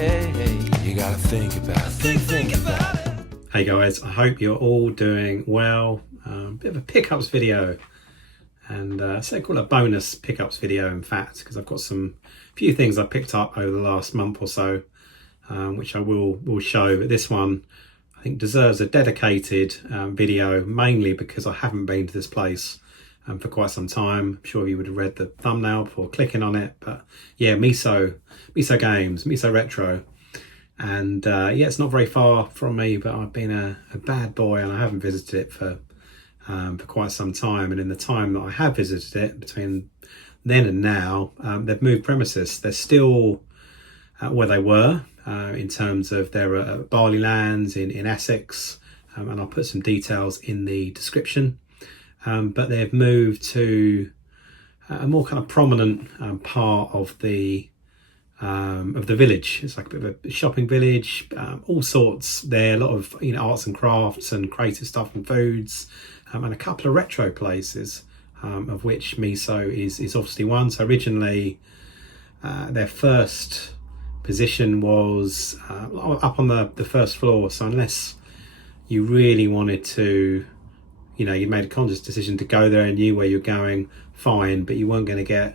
You gotta think about it. Think about it. Hey guys, I hope you're all doing well. Bit of a pickups video, and so I call it a bonus pickups video, in fact, because I've got some few things I picked up over the last month or so, which I will show. But this one I think deserves a dedicated video, mainly because I haven't been to this place for quite some time. I'm sure you would have read the thumbnail before clicking on it, but yeah, Miso Games, Miso Retro. And yeah, it's not very far from me, but I've been a bad boy and I haven't visited it for quite some time. And in the time that I have visited it, between then and now, they've moved premises. They're still where they were in terms of their Barleylands in Essex, and I'll put some details in the description. But they've moved to a more kind of prominent part of the village. It's like a bit of a shopping village, all sorts there, a lot of arts and crafts and creative stuff and foods, and a couple of retro places, of which Miso is obviously one. So originally their first position was up on the first floor, so unless you really wanted to, you made a conscious decision to go there and knew where you're going, fine, but you weren't going to get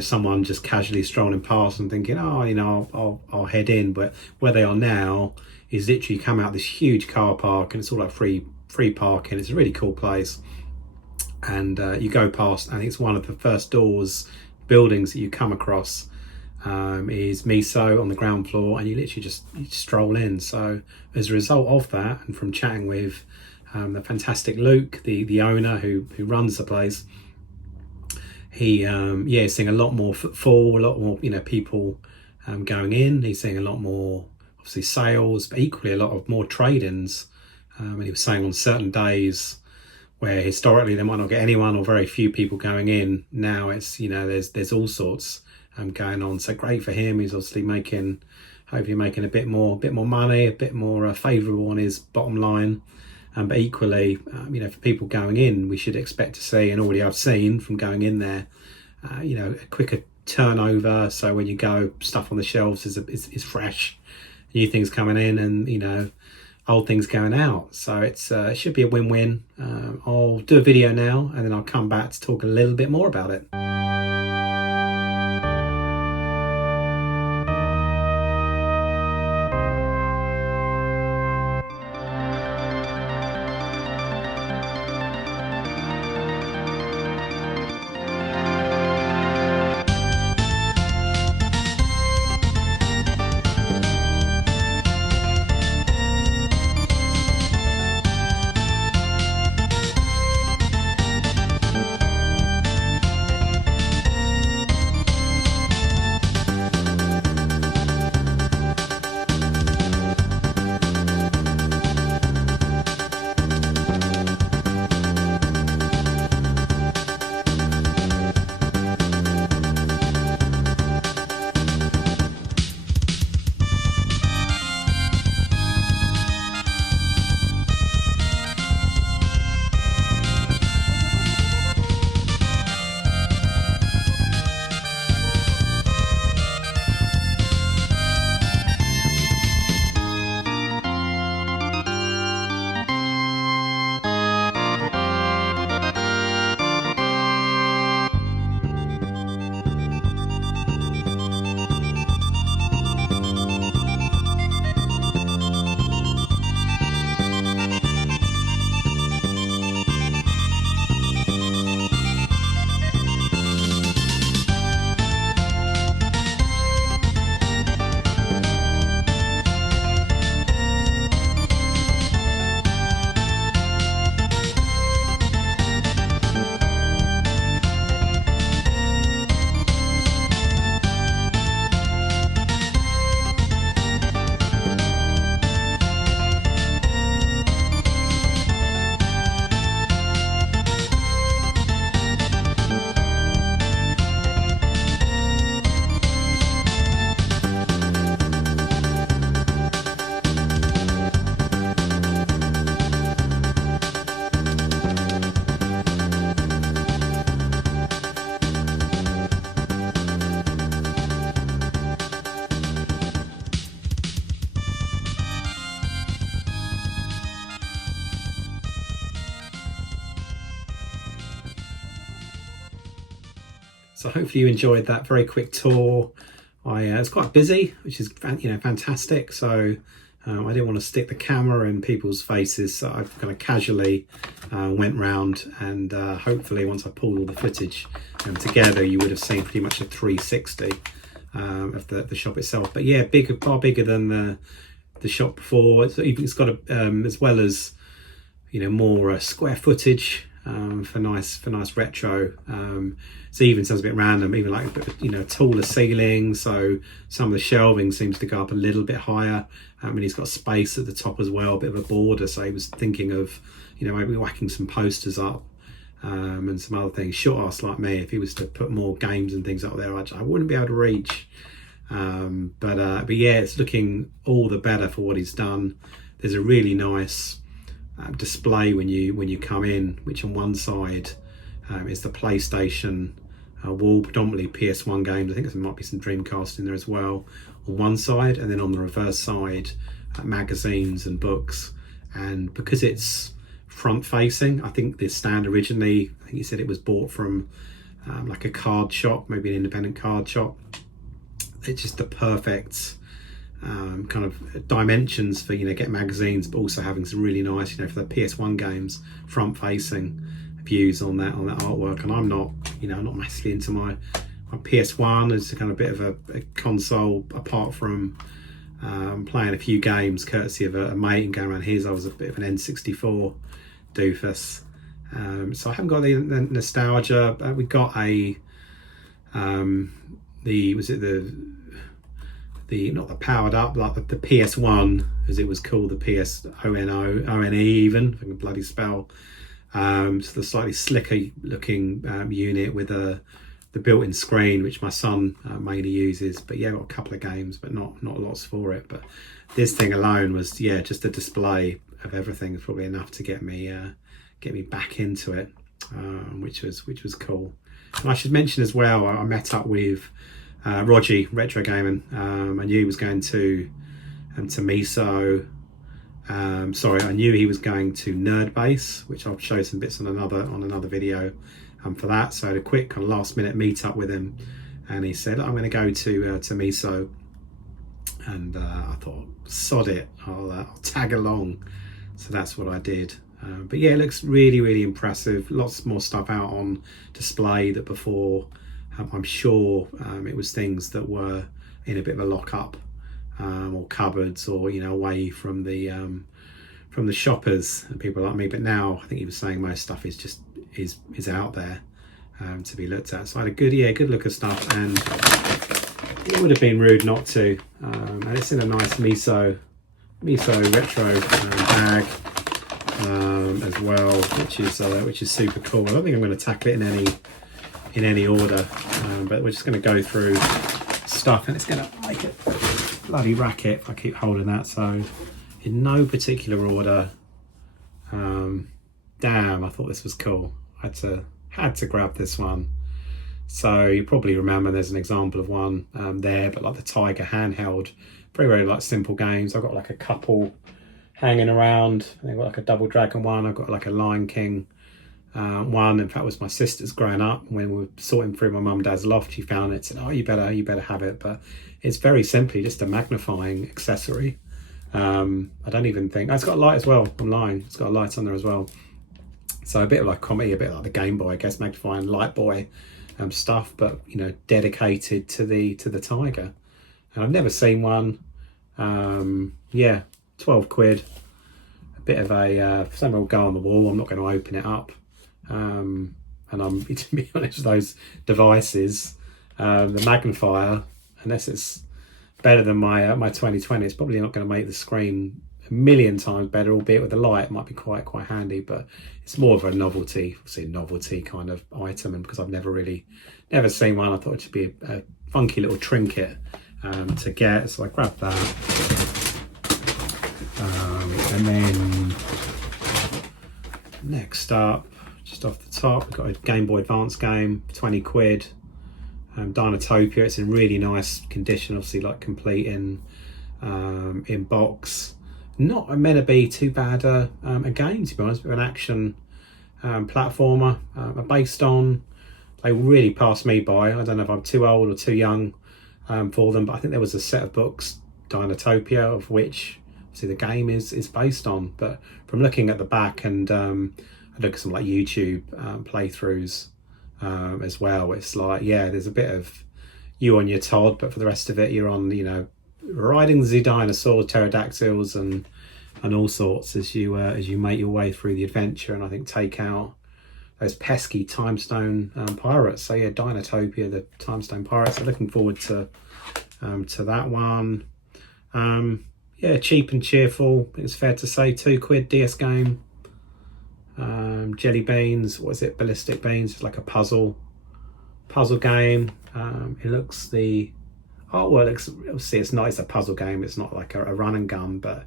someone just casually strolling past and thinking, I'll head in. But where they are now is literally you come out this huge car park, and it's all like free parking. It's a really cool place, and you go past, and it's one of the first buildings that you come across is Miso on the ground floor, and you literally just stroll in. So as a result of that, and from chatting with the fantastic Luke, the owner who runs the place, he is seeing a lot more footfall, a lot more people going in. He's seeing a lot more, obviously, sales, but equally a lot of more trade-ins. And he was saying on certain days where historically they might not get anyone or very few people going in, now it's there's all sorts going on. So great for him. He's obviously hopefully making a bit more money, a bit more favourable on his bottom line. But equally, for people going in, we should expect to see, and already I've seen from going in there, a quicker turnover. So when you go, stuff on the shelves is fresh, new things coming in, and old things going out. So it should be a win-win. I'll do a video now, and then I'll come back to talk a little bit more about it. So hopefully you enjoyed that very quick tour. It's quite busy, which is fantastic. So I didn't want to stick the camera in people's faces, so I kind of casually went round, and hopefully once I pulled all the footage together, you would have seen pretty much a 360 of the shop itself. But yeah, far bigger than the shop before. It's got as well as more square footage for nice retro. So even sounds a bit random, even like taller ceiling, so some of the shelving seems to go up a little bit higher. He's got space at the top as well, a bit of a border, so he was thinking of maybe whacking some posters up and some other things. Short ass like me, if he was to put more games and things up there, I wouldn't be able to reach. But yeah, it's looking all the better for what he's done. There's a really nice display when you come in, which on one side is the PlayStation wall, predominantly PS1 games. I think there might be some Dreamcast in there as well on one side, and then on the reverse side magazines and books. And because it's front facing, I think this stand originally, I think he said it was bought from like a card shop, maybe an independent card shop. It's just the perfect kind of dimensions for get magazines, but also having some really nice for the PS1 games front facing views on that artwork. And I'm not not massively into my PS1 as a kind of bit of a console, apart from playing a few games courtesy of a mate and going around his. I was a bit of an N64 doofus, so I haven't got the nostalgia. We got a not the powered up, like the PS1 as it was called, the PSONE even, if I can bloody spell. So the slightly slicker looking unit with the built-in screen, which my son mainly uses. But yeah, I've got a couple of games, but not lots for it. But this thing alone was just a display of everything, probably enough to get me back into it, which was cool. And I should mention as well, I met up with Rogie, Retro Gaming. I knew he was going to Miso. I knew he was going to Nerd Base, which I'll show some bits on another video for that. So I had a quick kind of last minute meet up with him, and he said, I'm going to go to Miso, and I thought, sod it, I'll tag along. So that's what I did. But yeah, it looks really, really impressive. Lots more stuff out on display that before, I'm sure it was things that were in a bit of a lock-up or cupboards, or away from the shoppers and people like me. But now I think he was saying most stuff is out there to be looked at. So I had a good look of stuff, and it would have been rude not to. And it's in a nice Miso retro bag as well, which is super cool. I don't think I'm going to tackle it in any order, but we're just going to go through stuff, and it's going to make a bloody racket if I keep holding that. So in no particular order. Damn, I thought this was cool. I had to grab this one. So you probably remember there's an example of one there, but like the Tiger handheld, very, very like simple games. I've got like a couple hanging around. I've got like a Double Dragon one. I've got like a Lion King one. In fact, it was my sister's growing up. When we were sorting through my mum and dad's loft, she found it and said, oh, you better have it. But it's very simply just a magnifying accessory. I don't even think, it's got a light as well online. It's got a light on there as well. So a bit of like comedy, a bit like the Game Boy, I guess, magnifying light boy stuff, but dedicated to the Tiger. And I've never seen one. 12 quid. A bit of a something will go on the wall. I'm not going to open it up. And I'm, to be honest, those devices, the magnifier, unless it's better than my 2020, it's probably not going to make the screen a million times better, albeit with the light it might be quite handy. But it's more of a novelty kind of item, and because I've never seen one, I thought it should be a funky little trinket to get. So I grabbed that, and then next up, just off the top, we've got a Game Boy Advance game, 20 quid. Dinotopia, it's in really nice condition, obviously, like complete in box. Not meant to be too bad a game, to be honest, but an action platformer, based on they really passed me by. I don't know if I'm too old or too young for them, but I think there was a set of books, Dinotopia, of which obviously the game is based on. But from looking at the back, and I look at some like YouTube playthroughs as well, it's like, yeah, there's a bit of you on your Todd, but for the rest of it, you're on, you know, riding the dinosaurs, pterodactyls, and all sorts as you make your way through the adventure, and I think take out those pesky timestone pirates. So yeah, Dinotopia, the timestone pirates. I'm looking forward to that one. Yeah, cheap and cheerful. It's fair to say, £2 DS game. Jelly beans. What is it? Ballistic beans. It's like a puzzle game. It looks, the artwork looks, obviously it's not, it's a puzzle game. It's not like a run and gun, but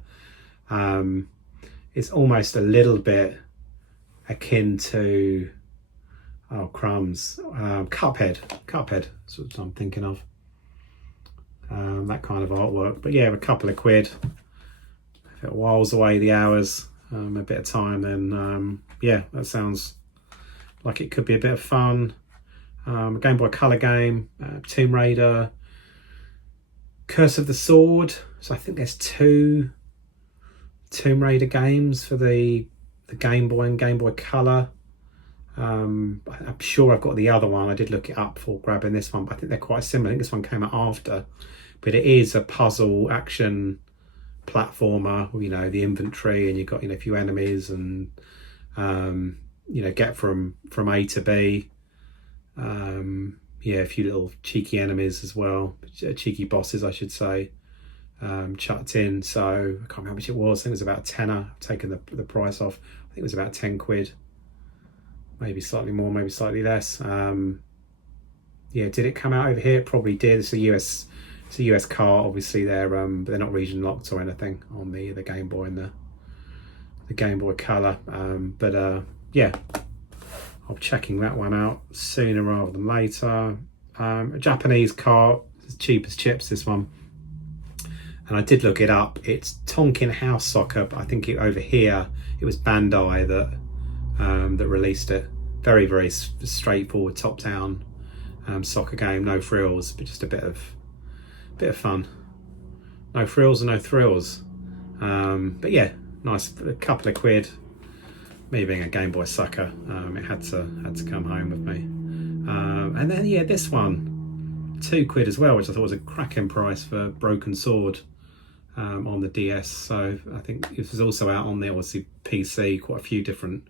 it's almost a little bit akin to, oh crumbs, Cuphead. That's what I'm thinking of. That kind of artwork. But yeah, a couple of quid. If it whiles away the hours, a bit of time, then yeah, that sounds like it could be a bit of fun. A Game Boy Color game, Tomb Raider, Curse of the Sword. So I think there's 2 Tomb Raider games for the Game Boy and Game Boy Color. I'm sure I've got the other one. I did look it up for grabbing this one, but I think they're quite similar. I think this one came out after, but it is a puzzle action platformer. You know, the inventory, and you've got, you know, a few enemies, and you know, get from A to B. Yeah, a few little cheeky enemies as well, cheeky bosses I should say, chucked in. So I can't remember how much it was. I think it was about a tenner. I've taken the price off. I think it was about 10 quid, maybe slightly more, maybe slightly less. Yeah, did it come out over here? It probably did. It's a US car, obviously. They're but they're not region locked or anything on the Game Boy and the Game Boy Color. But yeah, I'm checking that one out sooner rather than later. A Japanese car, as cheap as chips, this one. And I did look it up. It's Tonkin House Soccer, but I think over here it was Bandai that released it. Very, very straightforward, top-down soccer game. No frills, but just a bit of fun. No frills and no thrills. But yeah, nice, a couple of quid. Me being a Game Boy sucker, it had to come home with me. And then yeah, this one, 2 quid as well, which I thought was a cracking price for Broken Sword on the DS. So I think this was also out on the, obviously, PC, quite a few different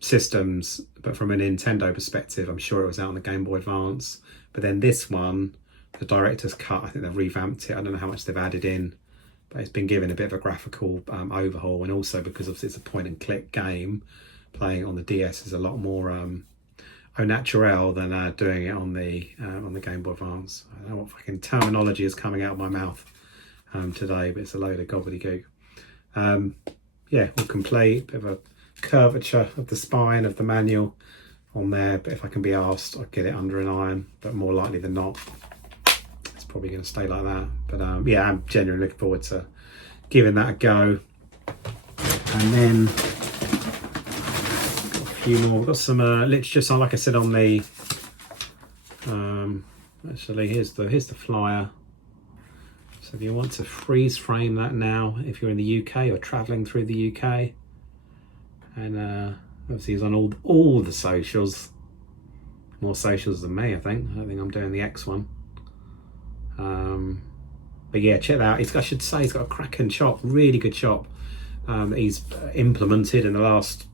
systems, but from a Nintendo perspective, I'm sure it was out on the Game Boy Advance. But then this one, the director's cut, I think they've revamped it. I don't know how much they've added in, but it's been given a bit of a graphical overhaul, and also because obviously it's a point and click game, playing on the DS is a lot more au naturel than doing it on the Game Boy Advance. I don't know what fucking terminology is coming out of my mouth today, but it's a load of gobbledygook. Yeah, all complete. Bit of a curvature of the spine of the manual on there, but if I can be asked, I'll get it under an iron, but more likely than not it's probably going to stay like that. But yeah, I'm genuinely looking forward to giving that a go. And then got a few more. We've got some literature, so like I said on the actually here's the flyer. So if you want to freeze frame that now, if you're in the UK or traveling through the UK, and obviously he's on all the socials, more socials than me. I think I'm doing the X one. But yeah, check that out. I should say he's got a cracking shop, really good shop. He's implemented in the last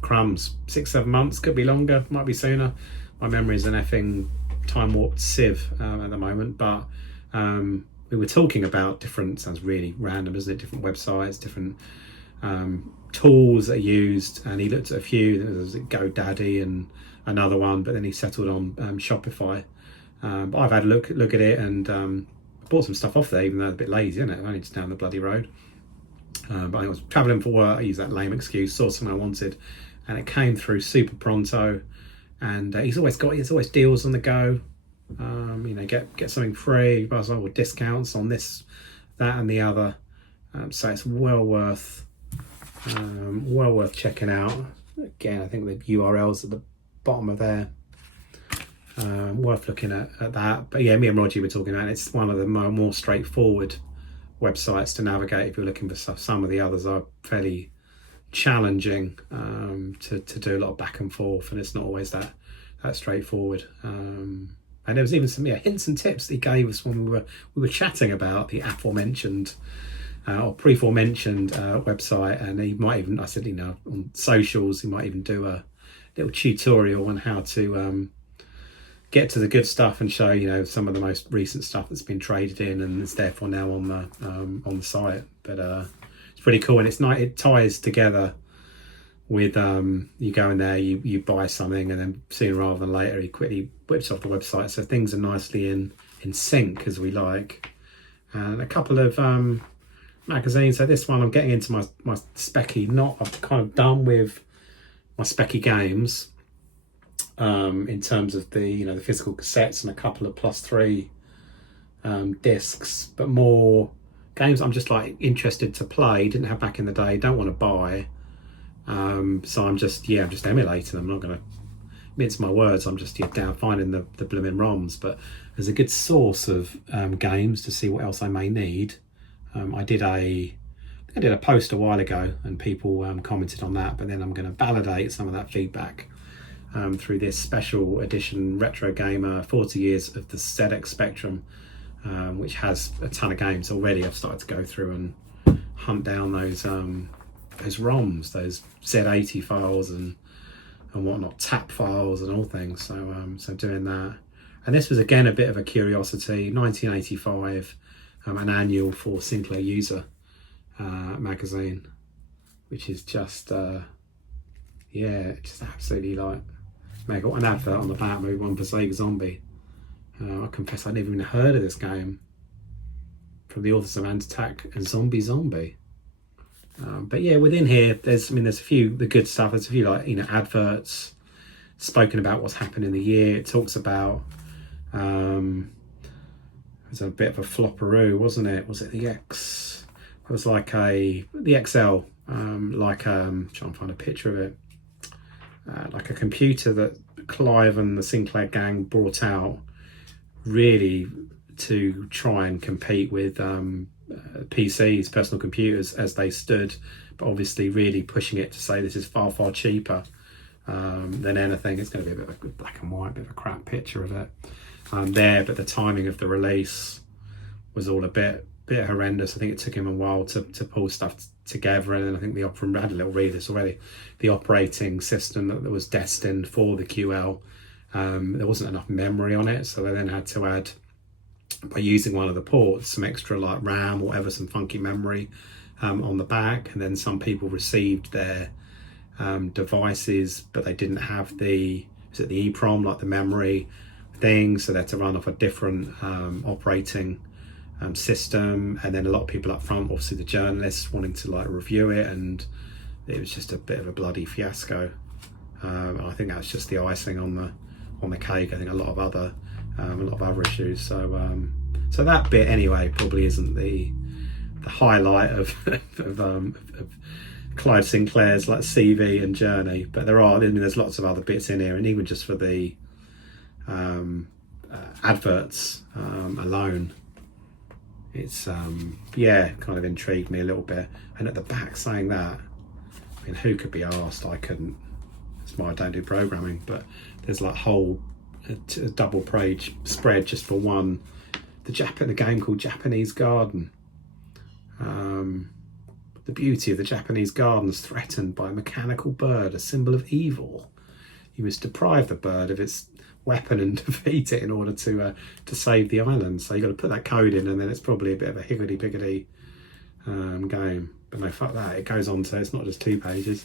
6-7 months, could be longer, might be sooner. My memory is an effing time warped sieve at the moment. But we were talking about different, sounds really random, isn't it? Different websites, different tools that are used, and he looked at a few. There was GoDaddy and another one, but then he settled on Shopify. But I've had a look at it, and bought some stuff off there, even though it's a bit lazy, isn't it? Only just down the bloody road. But I was travelling for work. I used that lame excuse, saw something I wanted, and it came through super pronto. And he's always deals on the go. You know, get something free, or discounts on this, that, and the other. So it's well worth checking out. Again, I think the URL's at the bottom of there. Worth looking at that. But yeah, me and Roger were talking about it. It's one of the more straightforward websites to navigate if you're looking for stuff. Some of the others are fairly challenging to do a lot of back and forth, and it's not always that straightforward. And there was even some hints and tips that he gave us when we were chatting about the aforementioned or pre-mentioned website, and he might even, I said, on socials, he might even do a little tutorial on how to get to the good stuff and show some of the most recent stuff that's been traded in and is therefore now on the site. But it's pretty cool, and it's nice. It ties together with you go in there, you buy something, and then sooner rather than later he quickly whips off the website, so things are nicely in sync as we like. And a couple of magazines. So this one, I'm getting into my specky. I'm kind of done with my specky games in terms of the the physical cassettes and a couple of +3 discs, but more games I'm just like interested to play, didn't have back in the day, don't want to buy. So I'm just emulating them. I'm not going to mince my words. I'm just down finding the blooming ROMs, but as a good source of games to see what else I may need. I did a post a while ago and people commented on that, but then I'm going to validate some of that feedback through this special edition Retro Gamer 40 years of the ZX Spectrum, which has a ton of games already. I've started to go through and hunt down those ROMs, those Z80 files and whatnot, tap files and all things. So doing that. And this was again a bit of a curiosity. 1985, an annual for Sinclair User magazine, which is just just absolutely like mega. Got an advert on the back, maybe one for Sega Zombie. I confess I'd never even heard of this game, from the authors of Ant Attack and Zombie. But yeah, within here, there's a few the good stuff. There's a few adverts spoken about what's happened in the year. It talks about it was a bit of a flopperoo, wasn't it? Was it the X? It was like the XL, trying to find a picture of it, like a computer that Clive and the Sinclair gang brought out, really to try and compete with PCs, personal computers, as they stood, but obviously really pushing it to say this is far cheaper than anything. It's going to be a bit of a black and white, bit of a crap picture of it there, but the timing of the release was all a bit horrendous. I think it took him a while to pull stuff together, and then I think I had a little read this already, the operating system that was destined for the QL, there wasn't enough memory on it, so they then had to add, by using one of the ports, some extra like RAM or whatever, some funky memory on the back. And then some people received their devices, but they didn't have the EEPROM, like the memory thing, so they had to run off a different operating system. And then a lot of people up front, obviously the journalists, wanting to like review it, and it was just a bit of a bloody fiasco. I think that's just the icing on the cake. I think a lot of other issues. So that bit anyway probably isn't the highlight of Clive Sinclair's like CV and journey, but there's lots of other bits in here, and even just for the adverts alone, it's kind of intrigued me a little bit. And at the back saying that, I mean, who could be asked? I couldn't. That's why I don't do programming, but there's like a double page spread just for one, the game called Japanese Garden. The beauty of the Japanese garden is threatened by a mechanical bird, a symbol of evil. You must deprive the bird of its weapon and defeat it in order to save the island. So you've got to put that code in, and then it's probably a bit of a higgledy-piggledy game. But no, fuck that. It goes on to, it's not just 2 pages.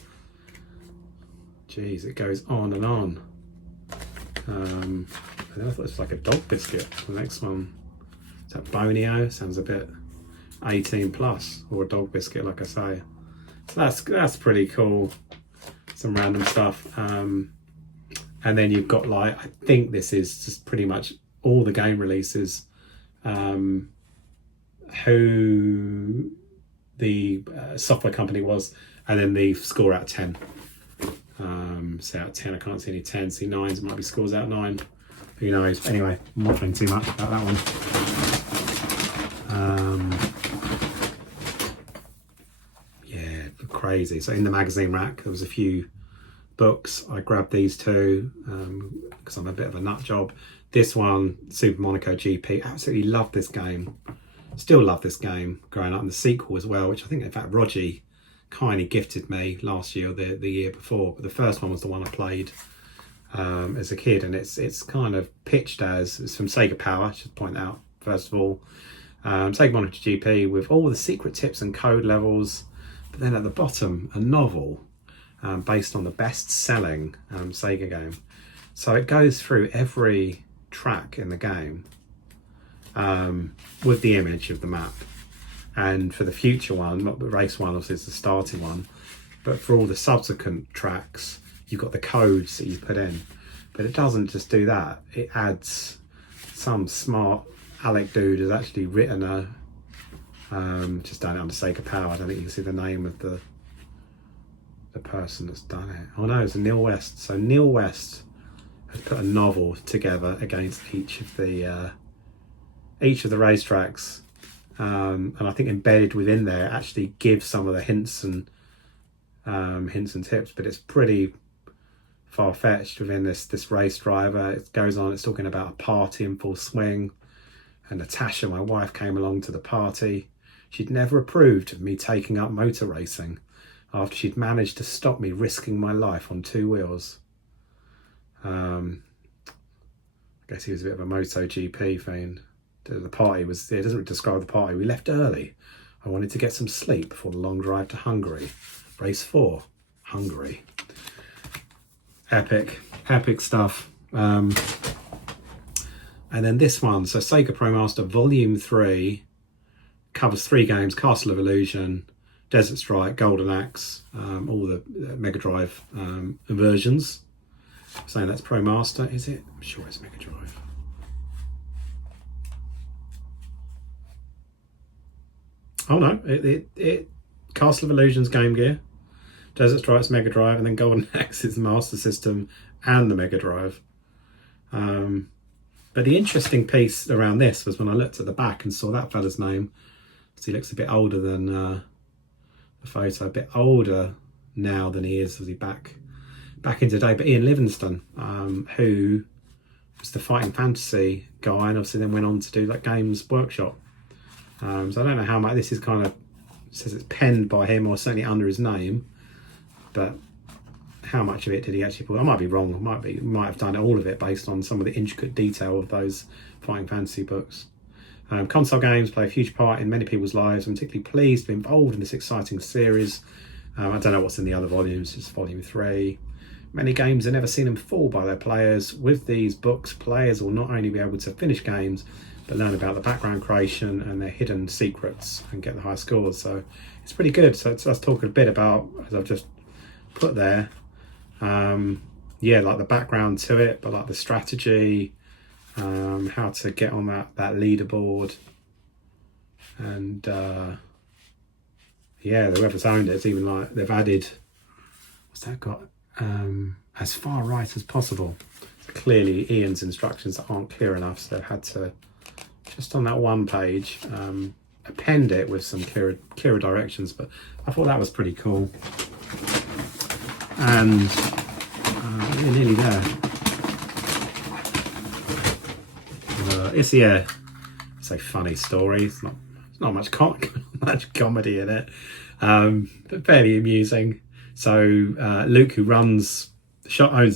Jeez, it goes on and on. And then I thought it was like a dog biscuit. The next one, is that Bonio? Sounds a bit 18 plus, or a dog biscuit, like I say. So that's pretty cool. Some random stuff. And then you've got like, I think this is just pretty much all the game releases, who the software company was, and then the score out of 10. So out of 10, I can't see any 10s, see 9s, it might be scores out 9. Who knows? Anyway, I'm waffling too much about that one. Yeah, crazy. So in the magazine rack, there was a few books. I grabbed these two because I'm a bit of a nut job. This one, Super Monaco GP, absolutely loved this game. Still love this game growing up, and the sequel as well, which I think in fact Roger kindly gifted me last year or the year before. But the first one was the one I played as a kid, and it's kind of pitched as, it's from Sega Power, I should point out first of all. Sega Monaco GP with all the secret tips and code levels, but then at the bottom a novel based on the best-selling Sega game. So it goes through every track in the game with the image of the map, and for the future one, not the race one, obviously it's the starting one, but for all the subsequent tracks you've got the codes that you put in. But it doesn't just do that, it adds, some smart Alec dude has actually written a just done it under Sega Power. I don't think you can see the name of the person that's done it. Oh no, it's a Neil West. So Neil West has put a novel together against each of the racetracks, and I think embedded within there actually gives some of the hints and tips. But it's pretty far-fetched within this race driver. It goes on. It's talking about a party in full swing, and Natasha, my wife, came along to the party. She'd never approved of me taking up motor racing after she'd managed to stop me risking my life on 2 wheels. I guess he was a bit of a MotoGP fan. The party was, it doesn't describe the party. We left early. I wanted to get some sleep before the long drive to Hungary. Race 4, Hungary. Epic stuff. And then this one, so Sega Pro Master Volume 3, covers 3 games: Castle of Illusion, Desert Strike, Golden Axe, all the Mega Drive versions. Saying that's Pro Master, is it? I'm sure it's Mega Drive. Oh no, it Castle of Illusion's Game Gear, Desert Strike's Mega Drive, and then Golden Axe is Master System and the Mega Drive. But the interesting piece around this was when I looked at the back and saw that fella's name. So he looks a bit older than the photo, a bit older now than he is, as he back in today. But Ian Livingston, who was the Fighting Fantasy guy, and obviously then went on to do that Games Workshop. So I don't know how much this is kind of, says it's penned by him or certainly under his name, but how much of it did he actually put? I might be wrong. Might have done all of it based on some of the intricate detail of those Fighting Fantasy books. Console games play a huge part in many people's lives. I'm particularly pleased to be involved in this exciting series. I don't know what's in the other volumes. It's volume 3. Many games have never seen them fall by their players. With these books, players will not only be able to finish games, but learn about the background creation and their hidden secrets and get the high scores. So it's pretty good. So let's talk a bit about, as I've just put there, yeah, like the background to it, but like the strategy, how to get on that leaderboard, and yeah, whoever's owned it's even like they've added, what's that got, as far right as possible. So clearly Ian's instructions aren't clear enough, so they've had to just on that one page append it with some clearer directions. But I thought that was pretty cool. And we're nearly there. It's a funny story. It's not much much comedy in it, but fairly amusing. So Luke, who owns the shop, I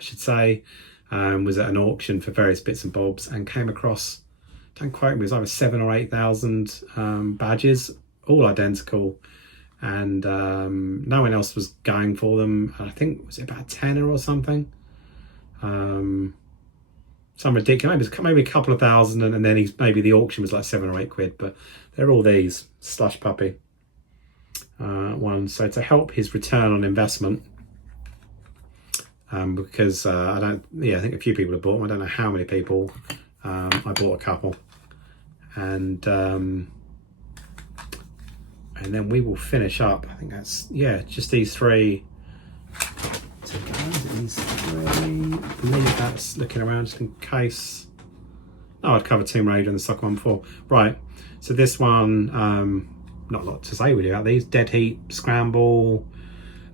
should say, was at an auction for various bits and bobs and came across, don't quote me, it was either 7,000 or 8,000 badges, all identical, and no one else was going for them. I think, was it about a tenner or something? Some ridiculous, maybe a couple of thousand, and then maybe the auction was like 7 or 8 quid. But they're all these slush puppy ones. So to help his return on investment, because I think a few people have bought them. I don't know how many people. I bought a couple, and then we will finish up. I think that's, yeah, just these 3 to these three. I believe that's looking around just in case. Oh, I'd covered Tomb Raider and the soccer one before. Right, so this one, not a lot to say really about these. Dead Heat, Scramble,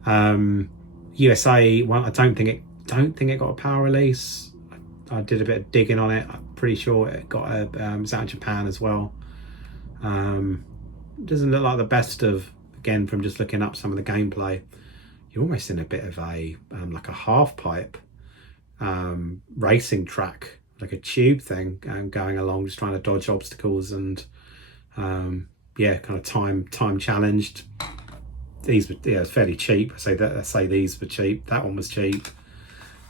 USA one. I don't think it got a power release. I did a bit of digging on it. I'm pretty sure it got a. It's out in Japan as well. Doesn't look like the best of. Again, from just looking up some of the gameplay, you're almost in a bit of a like a half pipe racing track, like a tube thing, going along, just trying to dodge obstacles and yeah, kind of time challenged. These were it's fairly cheap. I say these were cheap. That one was cheap.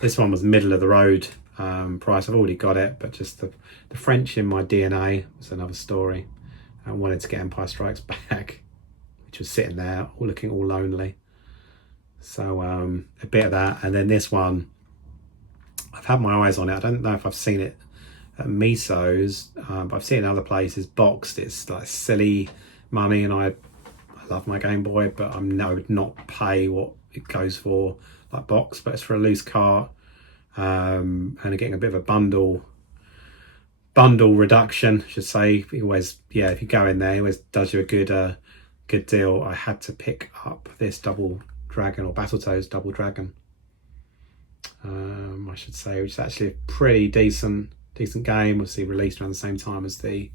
This one was middle of the road price. I've already got it, but just the French in my DNA was another story. I wanted to get Empire Strikes Back, which was sitting there looking all lonely. So a bit of that, and then this one, I've had my eyes on it. I don't know if I've seen it at Miso's, but I've seen it in other places boxed. It's like silly money, and I love my Game Boy, but I would not pay what it goes for like box. But it's for a loose cart, and getting a bit of a bundle reduction, I should say. It always, yeah, if you go in there, it always does you a good deal. I had to pick up this Double Dragon, or Battletoads Double Dragon, I should say, which is actually a pretty decent game. Obviously released around the same time as the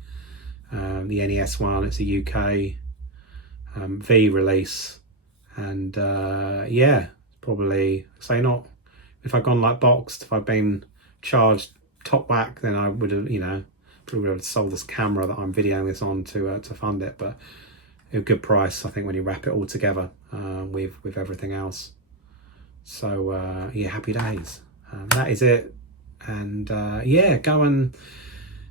NES one. It's a UK V release, and yeah, probably say not. If I'd gone like boxed, if I'd been charged top whack, then I would have, probably would have sold this camera that I'm videoing this on to fund it. But a good price, I think, when you wrap it all together with everything else. So yeah, happy days. That is it. And yeah, go and,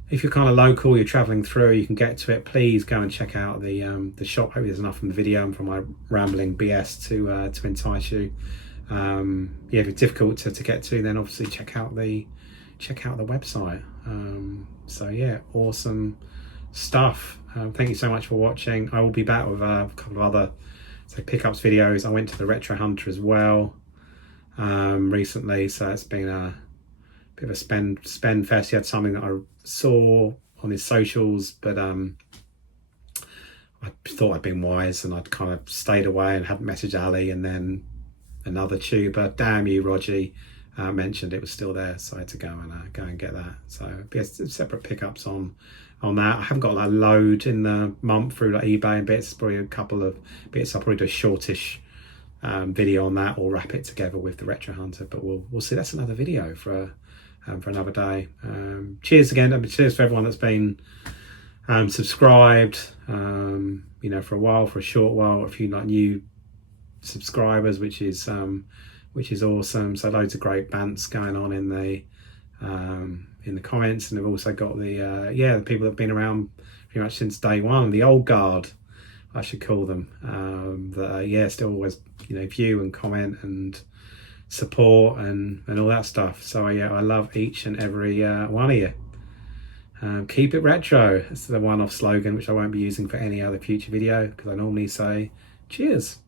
if you're kind of local, you're traveling through, you can get to it, please go and check out the shop. Hopefully there's enough from the video and from my rambling BS to entice you. Yeah, if it's difficult to get to, then obviously check out the website. So yeah, awesome stuff. Thank you so much for watching. I will be back with a couple of other pickups videos. I went to the Retro Hunter as well recently, so it's been a bit of a spend fest. He had something that I saw on his socials, but I thought I'd been wise and I'd kind of stayed away and hadn't messaged Ali, and then another tuber, damn you Rogie, mentioned it was still there, so I had to go and get that. So yeah, separate pickups on that. I haven't got like a load in the month through like eBay and bits. Probably a couple of bits. I'll probably do a shortish video on that, or wrap it together with the Retro Hunter. But we'll see. That's another video for another day. Cheers again. Cheers for everyone that's been subscribed. For a while, for a short while, a few like new subscribers, which is awesome. So loads of great bants going on in the comments, and we've also got the people that have been around pretty much since day one, the old guard, I should call them, that still always view and comment and support and all that stuff. So yeah, I love each and every one of you. Keep it retro. That's the one-off slogan, which I won't be using for any other future video, because I normally say cheers.